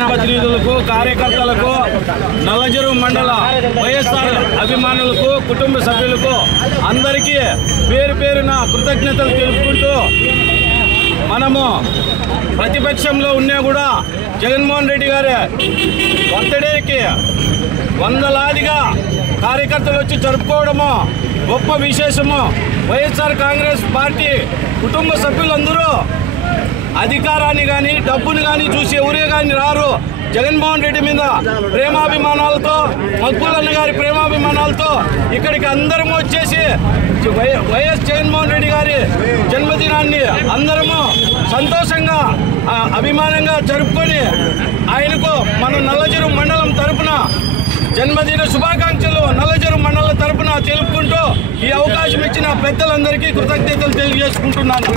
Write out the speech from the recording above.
ప్రతినిధులకు కార్యకర్తలకు నల్లచెరువు మండల వైఎస్ఆర్ అభిమానులకు కుటుంబ సభ్యులకు అందరికీ పేరు పేరున కృతజ్ఞతలు తెలుపుకుంటూ మనము ప్రతిపక్షంలో ఉన్నా కూడా జగన్మోహన్ రెడ్డి గారి బర్త్డేకి వందలాదిగా కార్యకర్తలు వచ్చి జరుపుకోవడము గొప్ప విశేషము. వైఎస్ఆర్ కాంగ్రెస్ పార్టీ కుటుంబ సభ్యులందరూ అధికారాన్ని కానీ డబ్బుని కానీ చూసి ఎవరే కానీ రారు. జగన్మోహన్ రెడ్డి మీద ప్రేమాభిమానాలతో, మక్బూల్ గారి ప్రేమాభిమానాలతో ఇక్కడికి అందరము వచ్చేసి వైఎస్ జగన్మోహన్ రెడ్డి గారి జన్మదినాన్ని అందరము సంతోషంగా అభిమానంగా జరుపుకొని ఆయనకు మన నల్లచెరువు మండలం తరపున జన్మదిన శుభాకాంక్షలు నల్లచెరువు మండలం తరపున తెలుపుకుంటూ ఈ అవకాశం ఇచ్చిన పెద్దలందరికీ కృతజ్ఞతలు తెలియజేసుకుంటున్నాను.